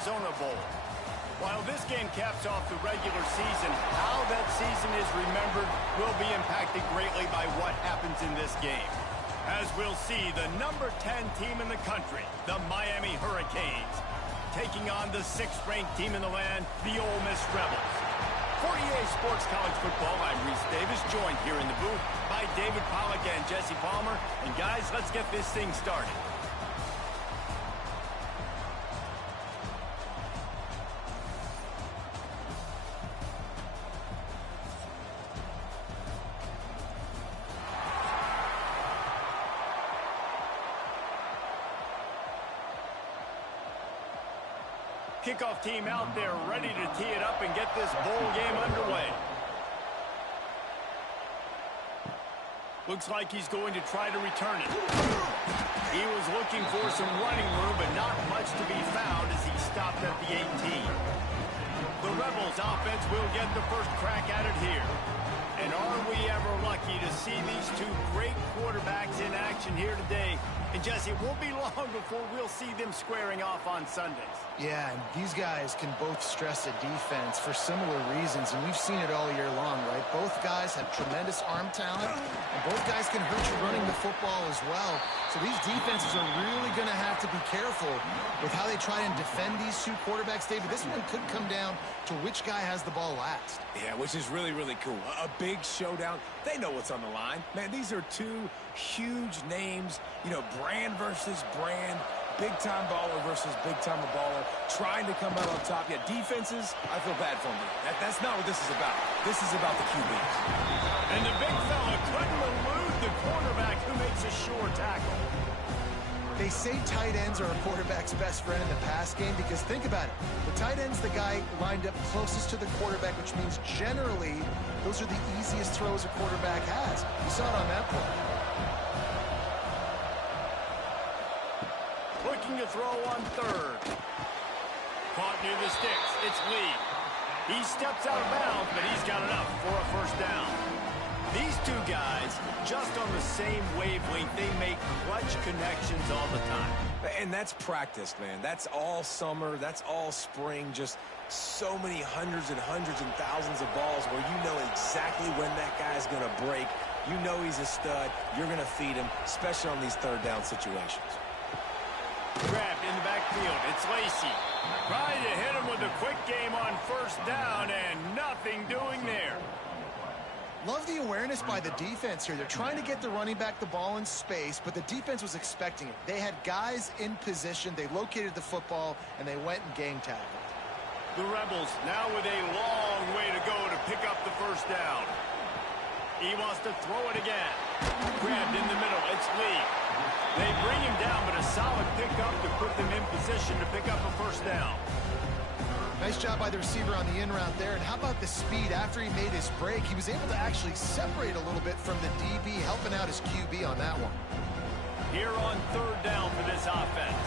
Arizona Bowl. While this game caps off the regular season, how that season is remembered will be impacted greatly by what happens in this game. As we'll see, the number 10 team in the country, the Miami Hurricanes, taking on the 6th-ranked team in the land, the Ole Miss Rebels. For EA Sports College Football, I'm Reese Davis, joined here in the booth by David Pollack and Jesse Palmer. And guys, let's get this thing started. Kickoff team out there ready to tee it up and get this bowl game underway. Looks like he's going to try to return it. He was looking for some running room, but not much to be found as he stopped at the 18. The Rebels offense will get the first crack at it here. And are we ever lucky to see these two great quarterbacks in action here today? And Jesse, it won't be long before we'll see them squaring off on Sundays. Yeah, and these guys can both stress a defense for similar reasons, and we've seen it all year long, right? Both guys have tremendous arm talent, and both guys can hurt you running the football as well. So these defenses are really going to have to be careful with how they try and defend these two quarterbacks, David. This one could come down to which guy has the ball last. Yeah, which is really, really cool. A big showdown. They know what's on the line. Man, these are two huge names, you know, brand versus brand, big-time baller versus big-time baller, trying to come out on top. Yeah, defenses, I feel bad for them. That's not what this is about. This is about the QBs. And the big fella couldn't elude the quarterback who makes a sure tackle. They say tight ends are a quarterback's best friend in the pass game because think about it. The tight end's the guy lined up closest to the quarterback, which means generally those are the easiest throws a quarterback has. You saw it on that play. Looking to throw on third. Caught near the sticks. It's Lee. He steps out of bounds, but he's got enough for a first down. These two guys, just on the same wavelength, they make clutch connections all the time. And that's practice, man. That's all summer. That's all spring. Just so many hundreds and thousands of balls where you know exactly when that guy's going to break. You know he's a stud. You're going to feed him, especially on these third down situations. Grabbed in the backfield. It's Lacey. Trying to hit him with a quick game on first down, and nothing doing there. Love the awareness by the defense here. They're trying to get the running back the ball in space, but the defense was expecting it. They had guys in position. They located the football, and they went and gang tackled. The Rebels now with a long way to go to pick up the first down. He wants to throw it again. Grabbed in the middle. It's Lee. They bring him down, but a solid pickup to put them in position to pick up a first down. Nice job by the receiver on the in route there. And how about the speed after he made his break? He was able to actually separate a little bit from the DB, helping out his QB on that one. Here on third down for this offense.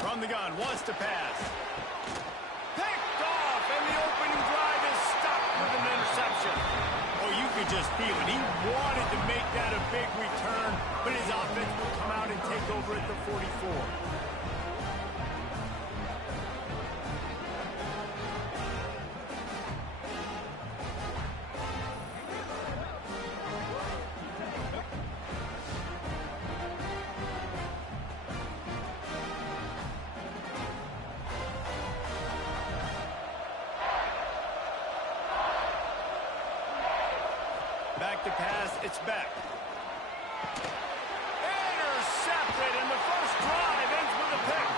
From the gun, wants to pass. Picked off, and the opening drive is stopped with an interception. Oh, you could just feel it. He wanted to make that a big return, but his offense will come out and take over at the 44. Back to pass, it's back. Intercepted, and the first drive ends with a pick.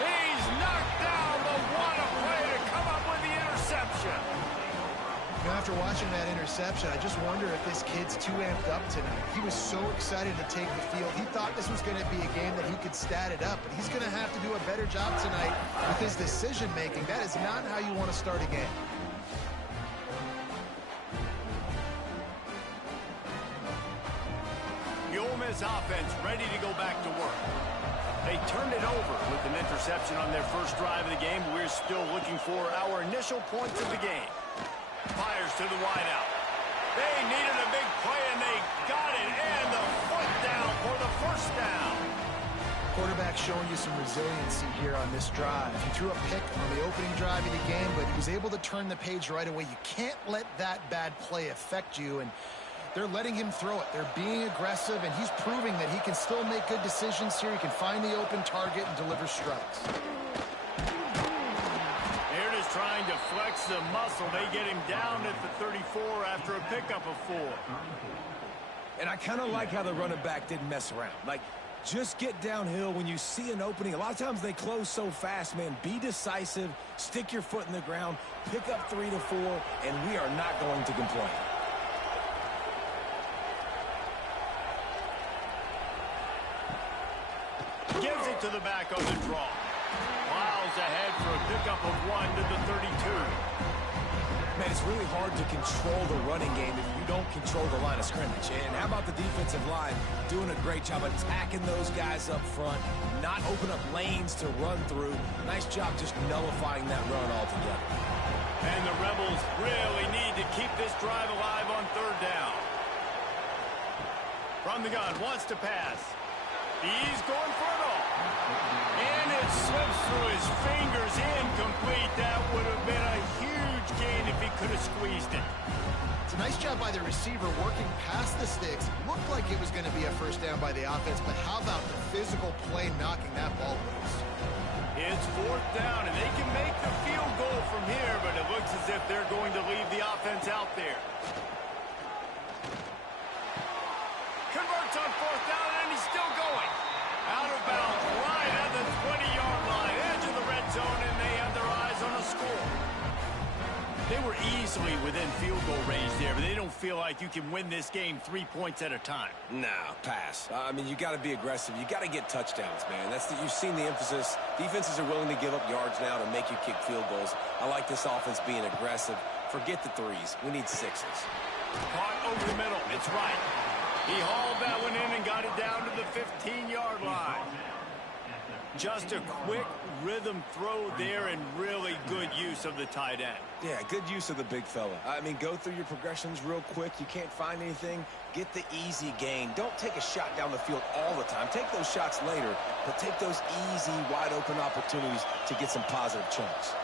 He's knocked down, but what a play to come up with the interception. You know, after watching that interception, I just wonder if this kid's too amped up tonight. He was so excited to take the field. He thought this was going to be a game that he could stat it up, but he's going to have to do a better job tonight with his decision-making. That is not how you want to start a game. The Ole Miss offense ready to go back to work. They turned it over with an interception on their first drive of the game. We're still looking for our initial points of the game. Fires to the wideout. They needed a big play, and they got it. And the foot down for the first down. Quarterback showing you some resiliency here on this drive. He threw a pick on the opening drive of the game, but he was able to turn the page right away. You can't let that bad play affect you, and they're letting him throw it. They're being aggressive, and he's proving that he can still make good decisions here. He can find the open target and deliver strikes. They're just trying to flex the muscle. They get him down at the 34 after a pickup of 4. And I kind of like how the running back didn't mess around. Like, just get downhill when you see an opening. A lot of times they close so fast, man. Be decisive, stick your foot in the ground, pick up 3 to 4, and we are not going to complain. Gives it to the back on the draw. Plows ahead for a pickup of 1 to the 32. Man, it's really hard to control the running game if you don't control the line of scrimmage. And how about the defensive line doing a great job attacking those guys up front, not open up lanes to run through. Nice job just nullifying that run altogether. And the Rebels really need to keep this drive alive on 3rd down. From the gun, wants to pass. He's going for it all. And it slips through his fingers, incomplete. That would have been a huge gain if he could have squeezed it. It's a nice job by the receiver working past the sticks. Looked like it was going to be a first down by the offense, but how about the physical play knocking that ball loose? It's 4th down, and they can make the field goal from here, but it looks as if they're going to leave the offense out there. Converts on 4th down, and he's still going. Out of bounds, right at the 20-yard line, edge of the red zone, and they have their eyes on a score. They were easily within field goal range there, but they don't feel like you can win this game 3 points at a time. Nah, pass. I mean, you got to be aggressive. You got to get touchdowns, man. You've seen the emphasis. Defenses are willing to give up yards now to make you kick field goals. I like this offense being aggressive. Forget the 3s. We need 6s. Caught over the middle. It's right. He hauled that one in and got it down to the 15-yard line. Just a quick rhythm throw there and really good use of the tight end. Yeah, good use of the big fella. I mean, go through your progressions real quick. You can't find anything. Get the easy gain. Don't take a shot down the field all the time. Take those shots later, but take those easy, wide-open opportunities to get some positive chunks.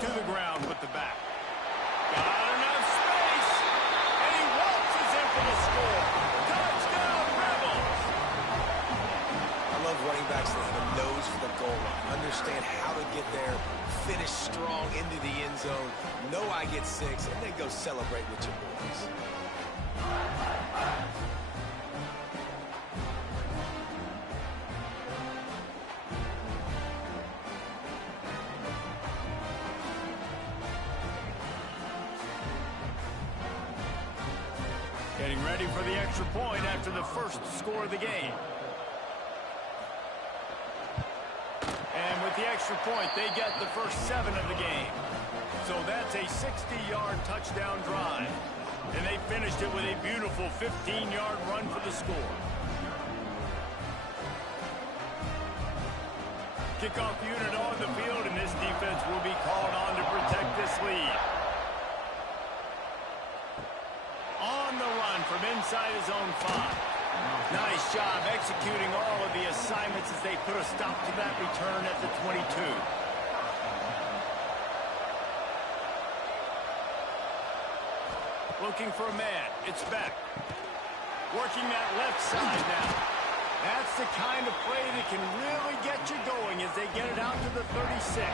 To the ground with the back. Got enough space, and he waltzes in for the score. Touchdown, Rebels! I love running backs that have a nose for the goal line. Understand how to get there, finish strong into the end zone, know I get 6, and then go celebrate with your boys. Getting ready for the extra point after the first score of the game. And with the extra point, they get the first 7 of the game. So that's a 60-yard touchdown drive. And they finished it with a beautiful 15-yard run for the score. Kickoff unit on the field, and this defense will be called on to protect this lead. On the run from inside his own 5. Nice job executing all of the assignments as they put a stop to that return at the 22. Looking for a man. It's Beck. Working that left side now. That's the kind of play that can really get you going as they get it out to the 36.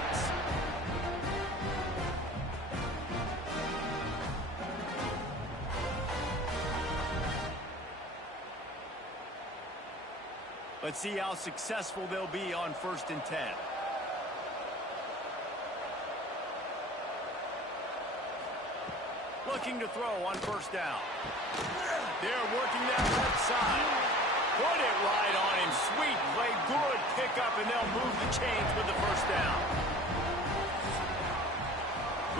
Let's see how successful they'll be on 1st and 10. Looking to throw on 1st down. They're working that left side. Put it right on him. Sweet play. Good pickup, and they'll move the chains with the 1st down.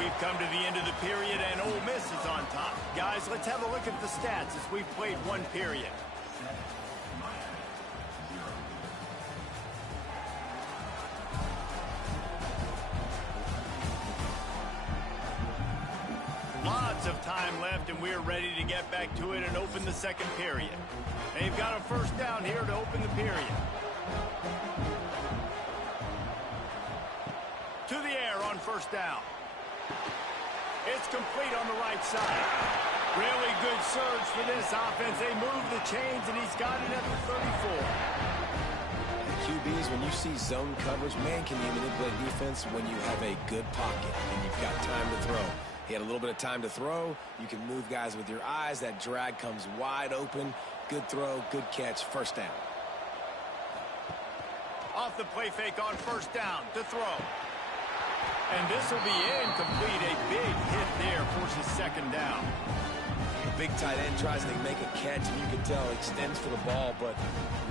We've come to the end of the period, and Ole Miss is on top. Guys, let's have a look at the stats as we've played 1 period. Lots of time left, and we're ready to get back to it and open the second period. They've got a first down here to open the period. To the air on first down. It's complete on the right side. Really good surge for this offense. They move the chains, and he's got it at the 34. QBs, when you see zone coverage, man, can you manipulate defense when you have a good pocket and you've got time to throw. He had a little bit of time to throw. You can move guys with your eyes. That drag comes wide open. Good throw, good catch, first down. Off the play fake on first down to throw. And this will be incomplete. A big hit there forces second down. Big tight end tries to make a catch, and you can tell extends for the ball, but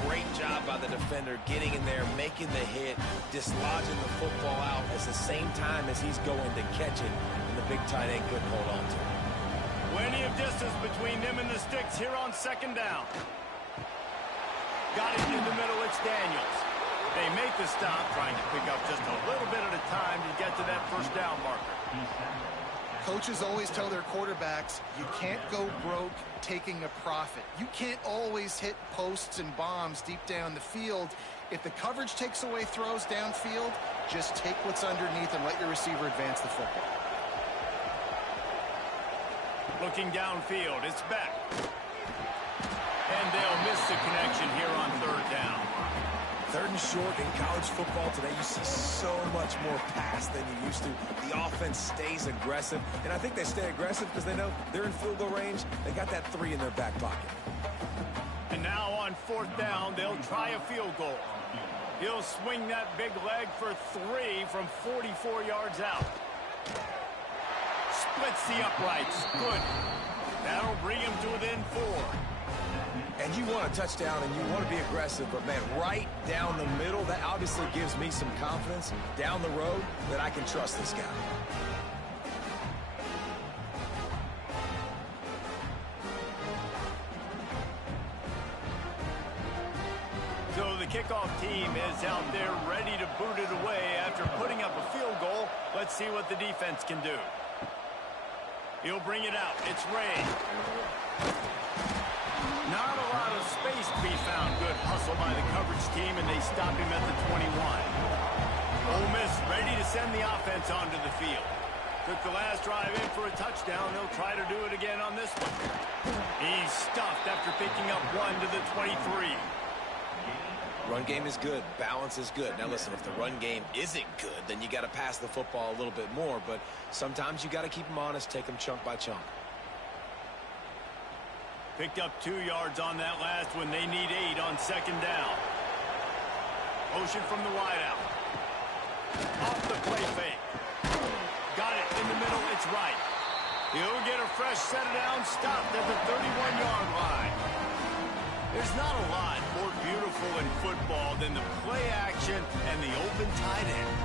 great job by the defender getting in there, making the hit, dislodging the football out at the same time as he's going to catch it, and the big tight end couldn't hold on to it. Plenty of distance between them and the sticks here on second down. Got it in the middle. It's Daniels. They make the stop, trying to pick up just a little bit at a time to get to that first down marker. Coaches always tell their quarterbacks, you can't go broke taking a profit. You can't always hit posts and bombs deep down the field. If the coverage takes away throws downfield, just take what's underneath and let your receiver advance the football. Looking downfield, it's back. And they'll miss the connection here on third down. Third and short in college football today, you see so much more pass than you used to. The offense stays aggressive, and I think they stay aggressive because they know they're in field goal range. They got that 3 in their back pocket. And now on fourth down, they'll try a field goal. He'll swing that big leg for 3 from 44 yards out. Splits the uprights. Good. That'll bring him to within 4. And you want a touchdown and you want to be aggressive, but man, right down the middle, that obviously gives me some confidence down the road that I can trust this guy. So the kickoff team is out there ready to boot it away after putting up a field goal. Let's see what the defense can do. He'll bring it out. It's Ray. Not a lot of space to be found. Good hustle by the coverage team, and they stop him at the 21. Ole Miss ready to send the offense onto the field. Took the last drive in for a touchdown. They'll try to do it again on this one. He's stuffed after picking up 1 to the 23. Run game is good. Balance is good. Now listen, if the run game isn't good, then you got to pass the football a little bit more. But sometimes you got to keep them honest, take them chunk by chunk. Picked up 2 yards on that last one. They need 8 on second down. Motion from the wideout. Off the play fake. Got it in the middle. It's right. He'll get a fresh set it down. Stopped at the 31-yard line. There's not a lot more beautiful in football than the play action and the open tight end.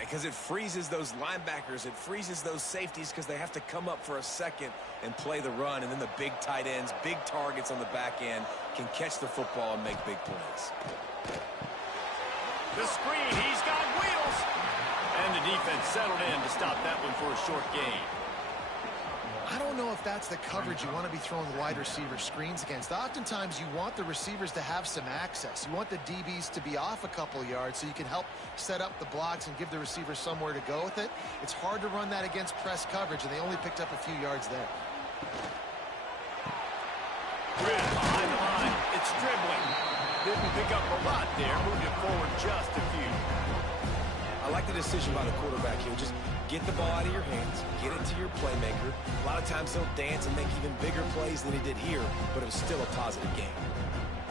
Because it freezes those linebackers. It freezes those safeties because they have to come up for a second and play the run. And then the big tight ends, big targets on the back end can catch the football and make big plays. The screen, he's got wheels. And the defense settled in to stop that one for a short gain. I don't know if that's the coverage you want to be throwing wide receiver screens against. Oftentimes, you want the receivers to have some access. You want the DBs to be off a couple yards so you can help set up the blocks and give the receivers somewhere to go with it. It's hard to run that against press coverage, and they only picked up a few yards there. Grab behind the line. It's dribbling. Didn't pick up a lot there. Moved it forward just a few. I like the decision by the quarterback here. Just get the ball out of your hands, get it to your playmaker. A lot of times he'll dance and make even bigger plays than he did here, but it was still a positive game.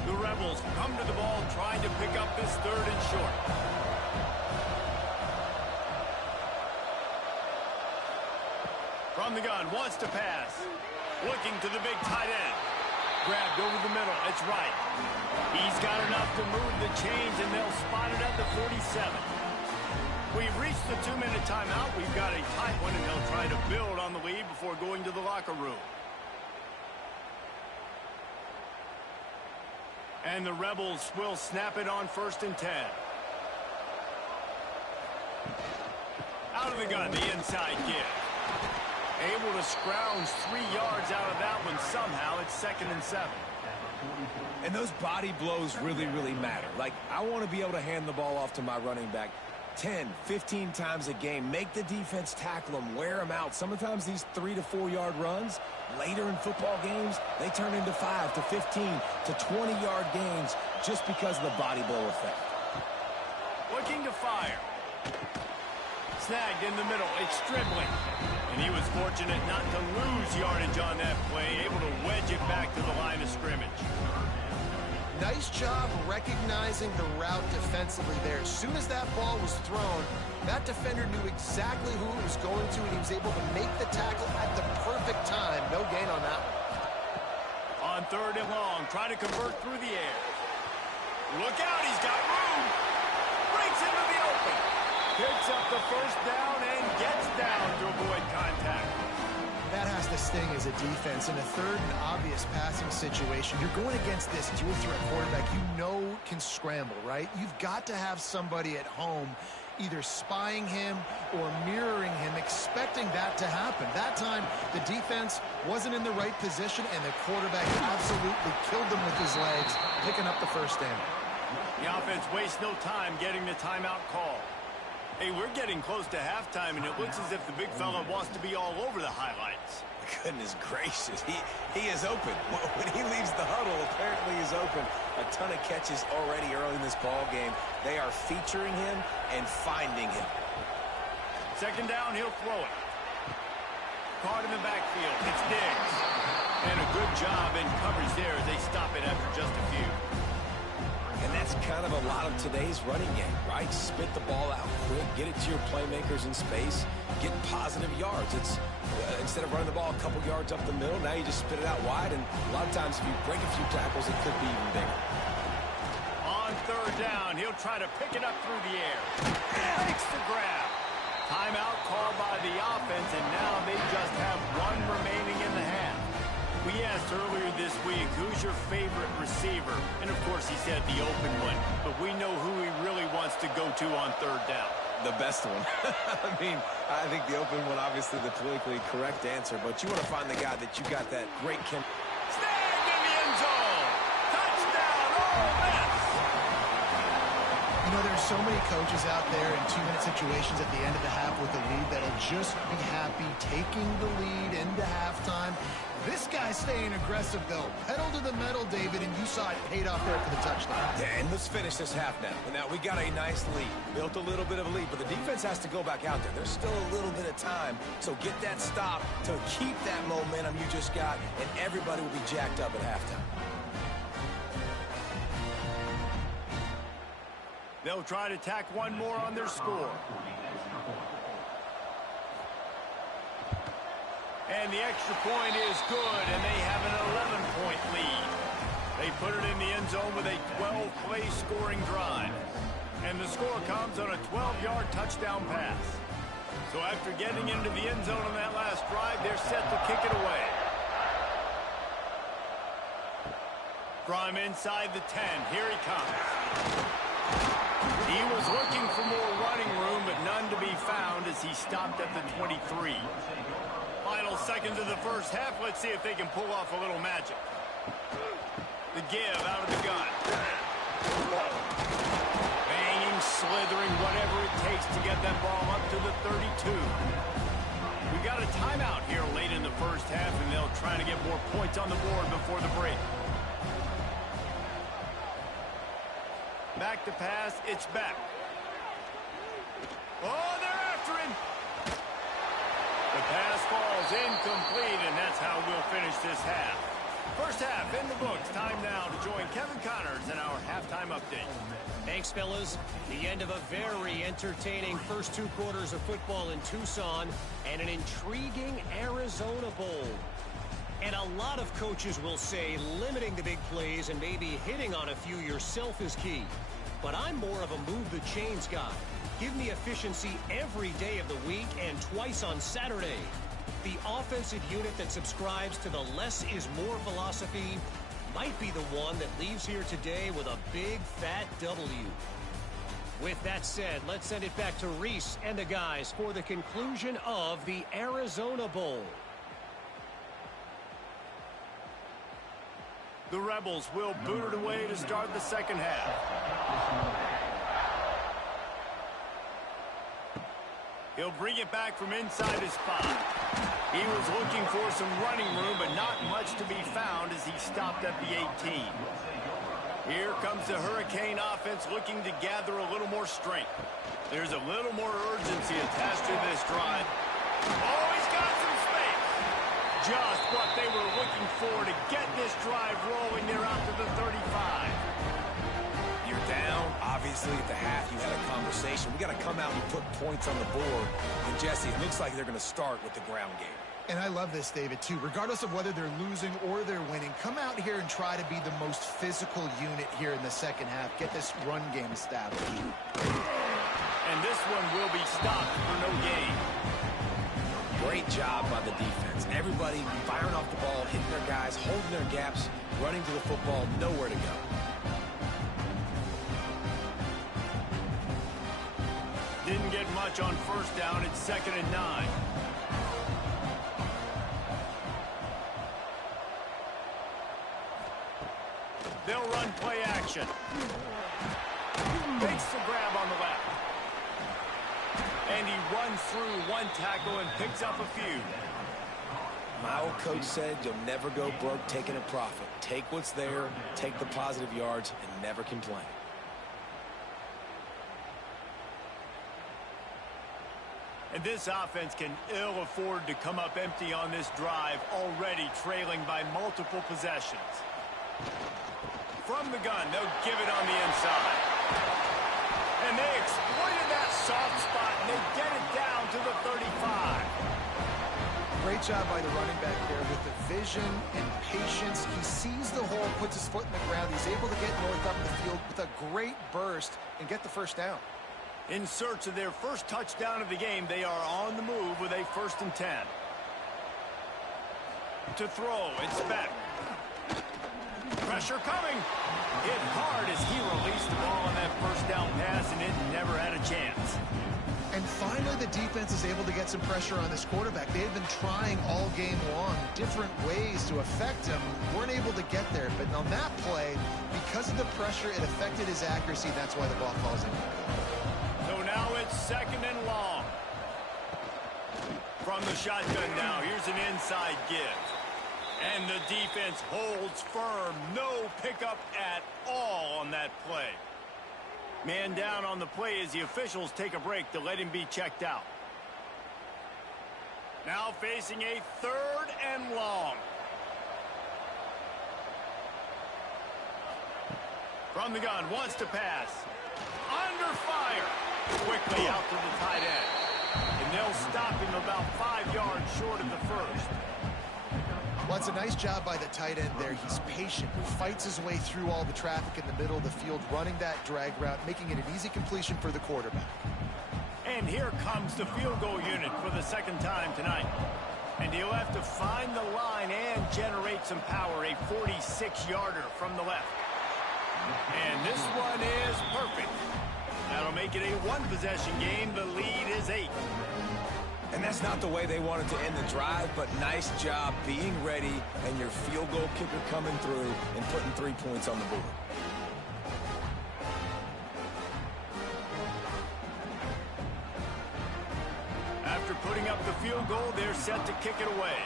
The Rebels come to the ball trying to pick up this third and short. From the gun, wants to pass. Looking to the big tight end. Grabbed over the middle. It's right. He's got enough to move the chains, and they'll spot it at the 47. We've reached the 2-minute timeout. We've got a tight one, and they'll try to build on the lead before going to the locker room. And the Rebels will snap it on 1st and 10. Out of the gun, the inside give. Able to scrounge 3 yards out of that one somehow. It's 2nd and 7. And those body blows really, really matter. Like, I want to be able to hand the ball off to my running back 10, 15 times a game. Make the defense tackle them, wear them out. Sometimes these 3 to 4 yard runs, later in football games, they turn into 5 to 15 to 20-yard gains just because of the body blow effect. Looking to fire. Snagged in the middle. It's Stribling. And he was fortunate not to lose yardage on that play, able to wedge it back to the line of scrimmage. Nice job recognizing the route defensively there. As soon as that ball was thrown, that defender knew exactly who it was going to, and he was able to make the tackle at the perfect time. No gain on that one. On 3rd and long, try to convert through the air. Look out, he's got room. Breaks into the open. Picks up the 1st down and gets down to avoid contact. That has to sting as a defense. In a 3rd and obvious passing situation, you're going against this dual-threat quarterback you know can scramble, right? You've got to have somebody at home either spying him or mirroring him, expecting that to happen. That time, the defense wasn't in the right position, and the quarterback absolutely killed them with his legs, picking up the 1st down. The offense wastes no time getting the timeout call. Hey, we're getting close to halftime, and it looks as if the big fella wants to be all over the highlights. Goodness gracious, he is open. When he leaves the huddle, apparently he's open. A ton of catches already early in this ball game. They are featuring him and finding him. 2nd down, he'll throw it. Caught in the backfield. It's Diggs. And a good job in coverage there as they stop it after just a few. And that's kind of a lot of today's running game, right? Spit the ball out quick, get it to your playmakers in space, get positive yards. It's instead of running the ball a couple yards up the middle, now you just spit it out wide, and a lot of times if you break a few tackles, it could be even bigger. On 3rd down, he'll try to pick it up through the air. Makes the grab. Timeout called by the offense, and now they just have 1 remaining in the half. We asked earlier this week, who's your favorite receiver? And, of course, he said the open one. But we know who he really wants to go to on 3rd down. The best one. I mean, I think the open one, obviously the politically correct answer. But you want to find the guy that you got that great chem. Snagged in the end zone. Touchdown, Ole Miss. You know, there's so many coaches out there in 2-minute situations at the end of the half with a lead that'll just be happy taking the lead into halftime. This guy's staying aggressive, though. Pedal to the metal, David, and you saw it paid off there for the touchdown. Yeah, and let's finish this half now. Now, we got a nice lead. Built a little bit of a lead, but the defense has to go back out there. There's still a little bit of time, so get that stop to keep that momentum you just got, and everybody will be jacked up at halftime. They'll try to tack 1 more on their score. And the extra point is good, and they have an 11-point lead. They put it in the end zone with a 12-play scoring drive. And the score comes on a 12-yard touchdown pass. So after getting into the end zone on that last drive, they're set to kick it away. From inside the 10, here he comes. He was looking for more running room, but none to be found as he stopped at the 23. Final seconds of the 1st half. Let's see if they can pull off a little magic. The give out of the gun. Banging, slithering, whatever it takes to get that ball up to the 32. We got a timeout here late in the 1st half, and they'll try to get more points on the board before the break. Back to pass, it's back. Oh, they're after him. The pass falls incomplete, and that's how we'll finish this half. 1st half in the books. Time now to join Kevin Connors in our halftime update. Thanks, fellas. The end of a very entertaining first 2 quarters of football in Tucson and an intriguing Arizona Bowl. And a lot of coaches will say limiting the big plays and maybe hitting on a few yourself is key. But I'm more of a move the chains guy. Give me efficiency every day of the week and twice on Saturday. The offensive unit that subscribes to the less is more philosophy might be the one that leaves here today with a big fat W. With that said, let's send it back to Reese and the guys for the conclusion of the Arizona Bowl. The Rebels will boot it away to start the second half. He'll bring it back from inside his spot. He was looking for some running room, but not much to be found as he stopped at the 18. Here comes the Hurricane offense looking to gather a little more strength. There's a little more urgency attached to this drive. Oh, he's got some space. Just what they were looking for to get this drive rolling there out to the 35. You're down. Obviously, at the half, you had a conversation. We got to come out and put points on the board. And, Jesse, it looks like they're going to start with the ground game. And I love this, David, too. Regardless of whether they're losing or they're winning, come out here and try to be the most physical unit here in the second half. Get this run game established. And this one will be stopped for no gain. Great job by the defense. Everybody firing off the ball, hitting their guys, holding their gaps, running to the football, nowhere to go. Didn't get much on first down. It's 2nd and 9. They'll run play action. Takes the grab on the left. And he runs through one tackle and picks up a few. My old coach said you'll never go broke taking a profit. Take what's there, take the positive yards, and never complain. And this offense can ill afford to come up empty on this drive, already trailing by multiple possessions. From the gun, they'll give it on the inside. And they exploited that soft spot, and they get it down to the 35. Great job by the running back there with the vision and patience. He sees the hole, puts his foot in the ground. He's able to get north up the field with a great burst and get the first down. In search of their first touchdown of the game, they are on the move with a 1st and 10. To throw, it's Beck. Pressure coming. Hit hard as he released the ball on that first down pass, and it never had a chance. And finally, the defense is able to get some pressure on this quarterback. They had been trying all game long different ways to affect him. Weren't able to get there. But on that play, because of the pressure, it affected his accuracy. That's why the ball falls in. So now it's 2nd and long. From the shotgun now, here's an inside give. And the defense holds firm. No pickup at all on that play. Man down on the play as the officials take a break to let him be checked out. Now facing a 3rd and long. From the gun, wants to pass. Under fire. Quickly out to the tight end. And they'll stop him about 5 yards short of the first. Well, it's a nice job by the tight end there. He's patient, fights his way through all the traffic in the middle of the field, running that drag route, making it an easy completion for the quarterback. And here comes the field goal unit for the 2nd time tonight. And he'll have to find the line and generate some power, a 46-yarder from the left. And this one is perfect. That'll make it a one-possession game. The lead is 8. And that's not the way they wanted to end the drive, but nice job being ready and your field goal kicker coming through and putting 3 points on the board. After putting up the field goal, they're set to kick it away.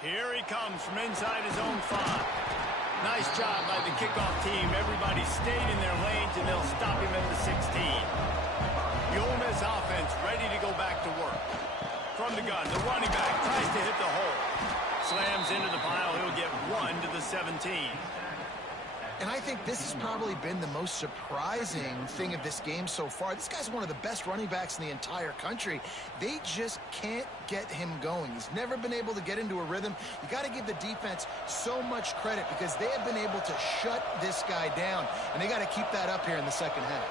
Here he comes from inside his own 5. Nice job by the kickoff team. Everybody stayed in their lanes, and they'll stop him at the 16. The Ole Miss offense ready to go back to work. From the gun, the running back tries to hit the hole. Slams into the pile. He'll get 1 to the 17. And I think this has probably been the most surprising thing of this game so far. This guy's one of the best running backs in the entire country. They just can't get him going. He's never been able to get into a rhythm. You got to give the defense so much credit because they have been able to shut this guy down. And they got to keep that up here in the second half.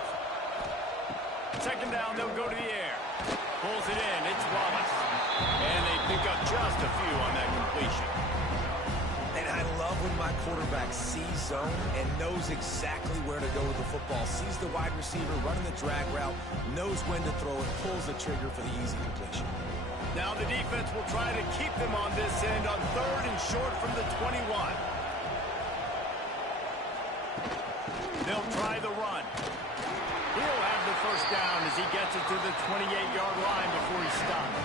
2nd down, they'll go to the air. Pulls it in. It's Wallace. And they pick up just a few on that completion. And I love when my quarterback sees zone and knows exactly where to go with the football. Sees the wide receiver running the drag route, knows when to throw it, pulls the trigger for the easy completion. Now the defense will try to keep them on this end on 3rd and short from the 21. They'll try the run. He'll have the first down as he gets it to the 28-yard line before he's stopped.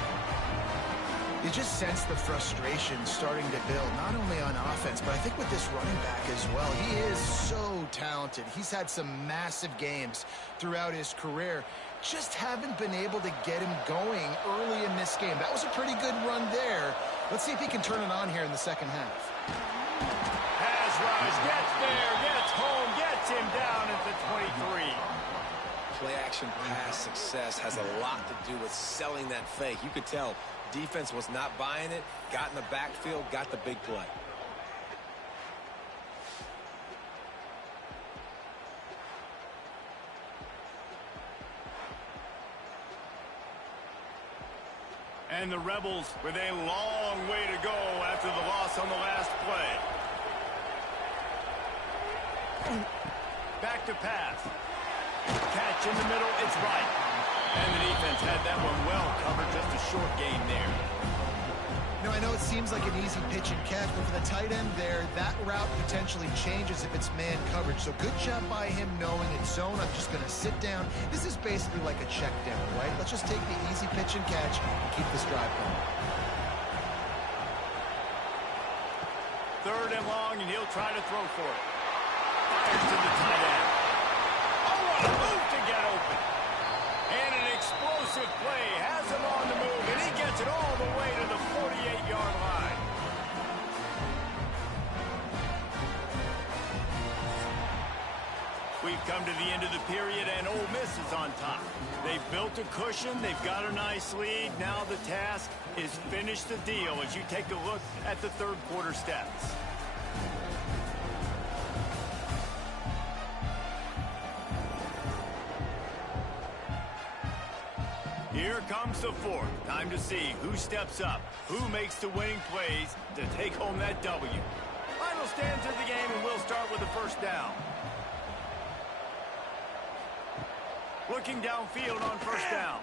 You just sense the frustration starting to build, not only on offense, but I think with this running back as well. He is so talented. He's had some massive games throughout his career. Just haven't been able to get him going early in this game. That was a pretty good run there. Let's see if he can turn it on here in the second half. Pass rush, gets there, gets home, gets him down at the 23. Play-action pass success has a lot to do with selling that fake. You could tell defense was not buying it, got in the backfield, got the big play. And the Rebels with a long way to go after the loss on the last play. Back to pass. Catch in the middle, it's right. And the defense had that one well covered, just a short game there. You know, I know it seems like an easy pitch and catch, but for the tight end there, that route potentially changes if it's man coverage. So good job by him knowing it's zone. I'm just going to sit down. This is basically like a check down, right? Let's just take the easy pitch and catch and keep this drive going. 3rd and long, and he'll try to throw for it. Fires to the tight end. Oh, what a move to get open. And an explosive play has him on the move, and he gets it all the way to the 48-yard line. We've come to the end of the period, and Ole Miss is on top. They've built a cushion. They've got a nice lead. Now the task is finish the deal as you take a look at the 3rd quarter stats. Here comes the 4th. Time to see who steps up, who makes the winning plays to take home that W. Final stands of the game, and we'll start with the first down. Looking downfield on first down.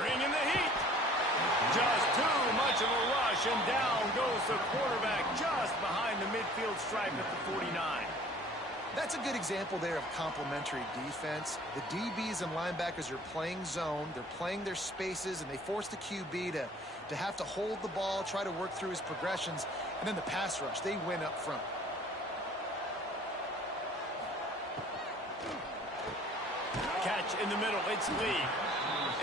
Bringing the heat. Just too much of a rush, and down goes the quarterback just behind the midfield stripe at the 49. That's a good example there of complementary defense. The DBs and linebackers are playing zone. They're playing their spaces, and they force the QB to have to hold the ball, try to work through his progressions, and then the pass rush, they win up front. Catch in the middle, it's Lee.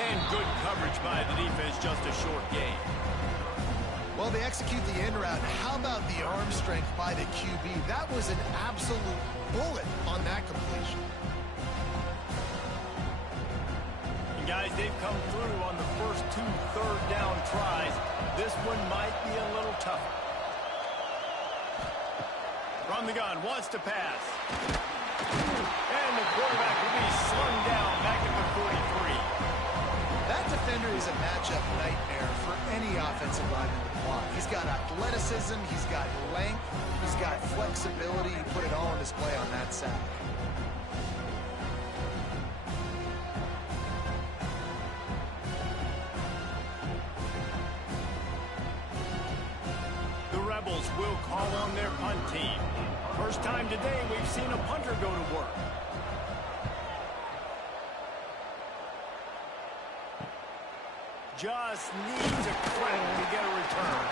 And good coverage by the defense, just a short gain. Well, they execute the in route. How about the arm strength by the QB? That was an absolute bullet on that completion. And guys, they've come through on the first 2 third down tries. This one might be a little tougher. From the gun, wants to pass. And the quarterback will be slung down back at the 43. That defender is a matchup nightmare for any offensive lineman to block. He's got athleticism, he's got length, he's got flexibility. He put it all on display on that sack. The Rebels will call on their punt team. First time today we've seen a punter go to work. Just needs a crack to get a return.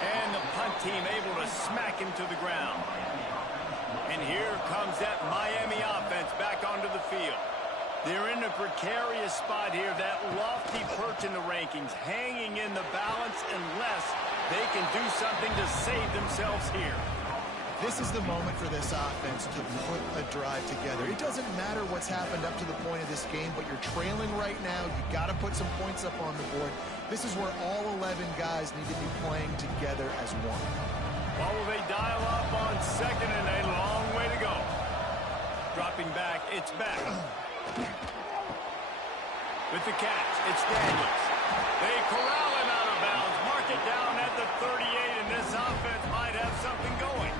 And the punt team able to smack him to the ground. And here comes that Miami offense back onto the field. They're in a precarious spot here, that lofty perch in the rankings, hanging in the balance unless they can do something to save themselves here. This is the moment for this offense to put a drive together. It doesn't matter what's happened up to the point of this game, but you're trailing right now. You've got to put some points up on the board. This is where all 11 guys need to be playing together as one. Well, will they dial up on second and a long way to go? Dropping back, it's back. With the catch, it's Daniels. They corral him out of bounds, mark it down at the 38, and this offense might have something going.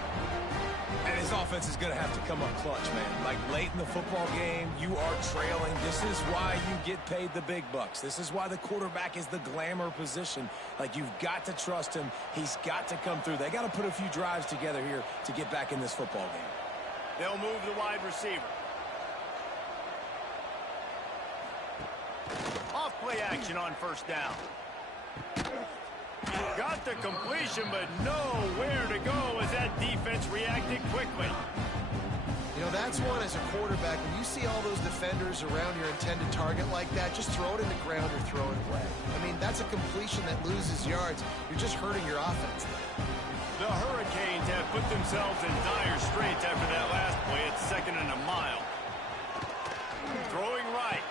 offense is going to have to come up clutch, man. Like late in the football game, you are trailing. This is why you get paid the big bucks. This is why the quarterback is the glamour position. Like, you've got to trust him. He's got to come through. They got to put a few drives together here to get back in this football game. They'll move the wide receiver. Off play action on first down. Got the completion, but nowhere to go as that defense reacted quickly. You know, that's one as a quarterback. When you see all those defenders around your intended target like that, just throw it in the ground or throw it away. I mean, that's a completion that loses yards. You're just hurting your offense. The Hurricanes have put themselves in dire straits after that last play. It's 2nd and a mile. Throwing right.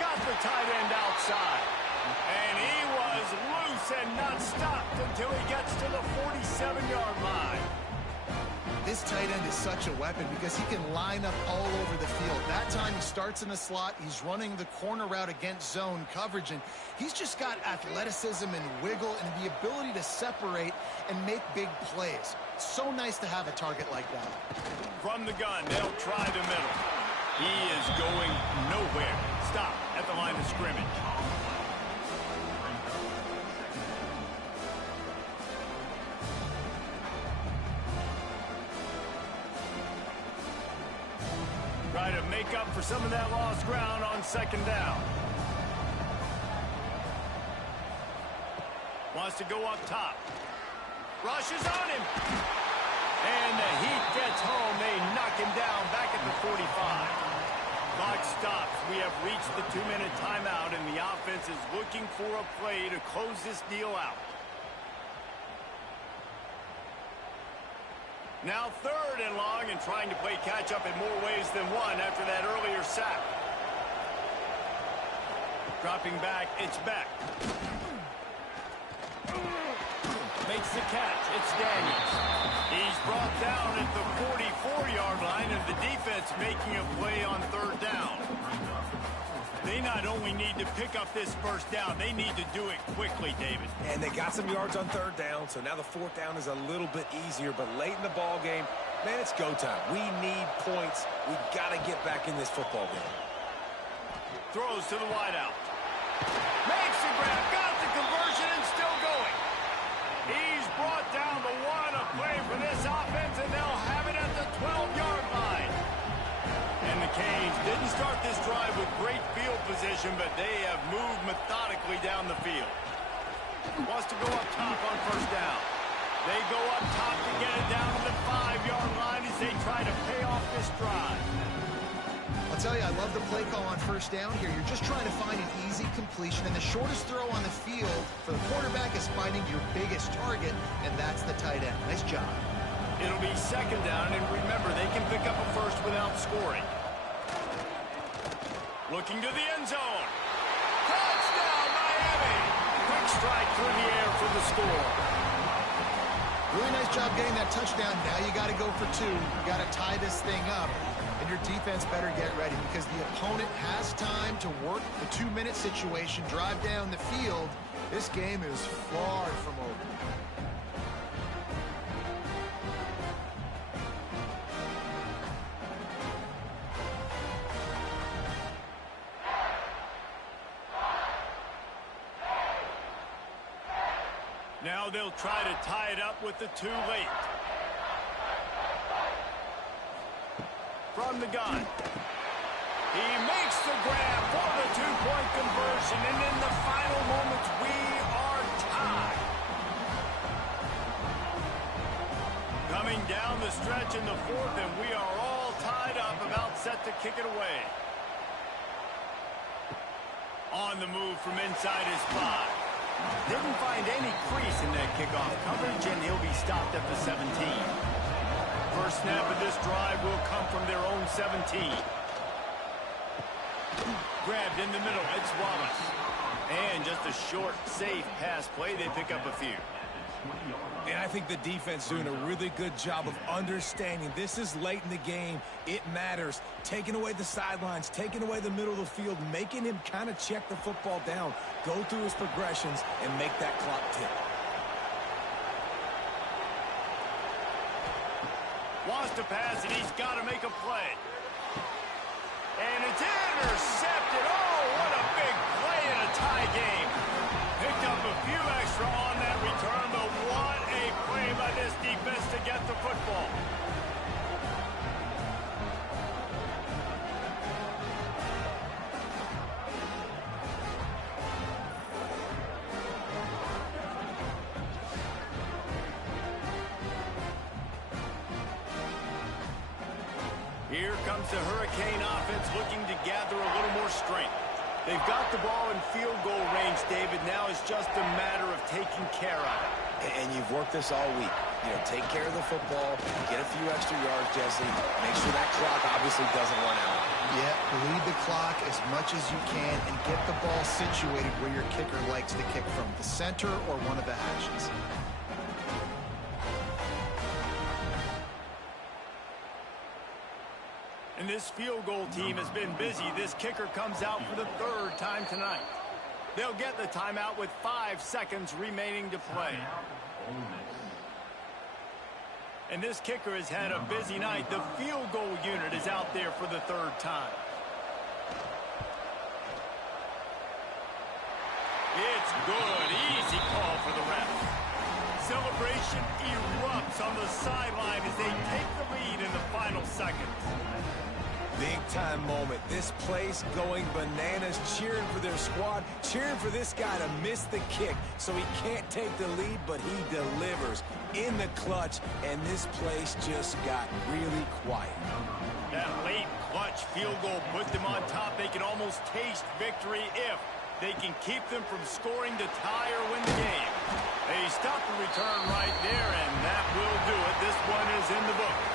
Got the tight end outside. And he was loose and not stopped until he gets to the 47-yard line. This tight end is such a weapon because he can line up all over the field. That time he starts in the slot. He's running the corner route against zone coverage, and he's just got athleticism and wiggle and the ability to separate and make big plays. It's so nice to have a target like that. From the gun, they'll try the middle. He is going nowhere. Stop at the line of scrimmage. Try to make up for some of that lost ground on 2nd down. Wants to go up top. Rushes on him. And the heat gets home. They knock him down back at the 45. Clock stops. We have reached the 2-minute timeout, and the offense is looking for a play to close this deal out. Now 3rd and long, and trying to play catch-up in more ways than one after that earlier sack. Dropping back, it's Beck. Makes the catch, it's Daniels. He's brought down at the 44-yard line, and the defense making a play on 3rd down. They not only need to pick up this 1st down, they need to do it quickly, David. And they got some yards on 3rd down, so now the 4th down is a little bit easier. But late in the ball game, man, it's go time. We need points. We've got to get back in this football game. Throws to the wideout. Makes the grab, got the conversion, and still going. He's brought down the one, a play for this offense, and they'll have it at the 12-yard line. And the Canes didn't start this drive with great field position, but they have moved methodically down the field. Wants to go up top on 1st down. They go up top to get it down to the 5-yard line as they try to pay off this drive. I'll tell you, I love the play call on 1st down here. You're just trying to find an easy completion, and the shortest throw on the field for the quarterback is finding your biggest target, and that's the tight end. Nice job. It'll be 2nd down, and remember, they can pick up a first without scoring. Looking to the end zone. Touchdown, Miami! Quick strike through the air for the score. Really nice job getting that touchdown. Now you got to go for 2. You got to tie this thing up, and your defense better get ready because the opponent has time to work the 2-minute situation, drive down the field. This game is far from over. Now they'll try to tie it up with the 2 late. From the gun. He makes the grab for the 2-point conversion, and in the final moments, we are tied. Coming down the stretch in the 4th, and we are all tied up, about set to kick it away. On the move from inside his 5. Didn't find any crease in that kickoff coverage, and he'll be stopped at the 17. First snap of this drive will come from their own 17. Grabbed in the middle, it's Wallace. And just a short, safe pass play, they pick up a few. And I think the defense doing a really good job of understanding this is late in the game. It matters. Taking away the sidelines, taking away the middle of the field, making him kind of check the football down, go through his progressions, and make that clock tick. wants to pass, and he's got to make a play. And it's intercepted. Oh, what a big play in a tie game. Picked up a few extra on that return, but what a play by this defense to get the football. Here comes the Hurricane offense looking to gather a little more strength. They've got the ball in field goal range, David. Now it's just a matter of taking care of it. And you've worked this all week. Take care of the football, get a few extra yards, Jesse. Make sure that clock obviously doesn't run out. Yeah, lead the clock as much as you can and get the ball situated where your kicker likes to kick from, the center or one of the hashes. And this field goal team has been busy. This kicker comes out for the third time tonight. They'll get the timeout with 5 seconds remaining to play. And this kicker has had a busy night. The field goal unit is out there for the third time. It's good. Easy call for the ref. Celebration erupts on the sideline as they take the lead in the final seconds. Big-time moment. This place going bananas, cheering for their squad, cheering for this guy to miss the kick so he can't take the lead, but he delivers in the clutch, and this place just got really quiet. That late clutch field goal put them on top. They can almost taste victory if they can keep them from scoring to tie or win the game. They stop the return right there, and that will do it. This one is in the book.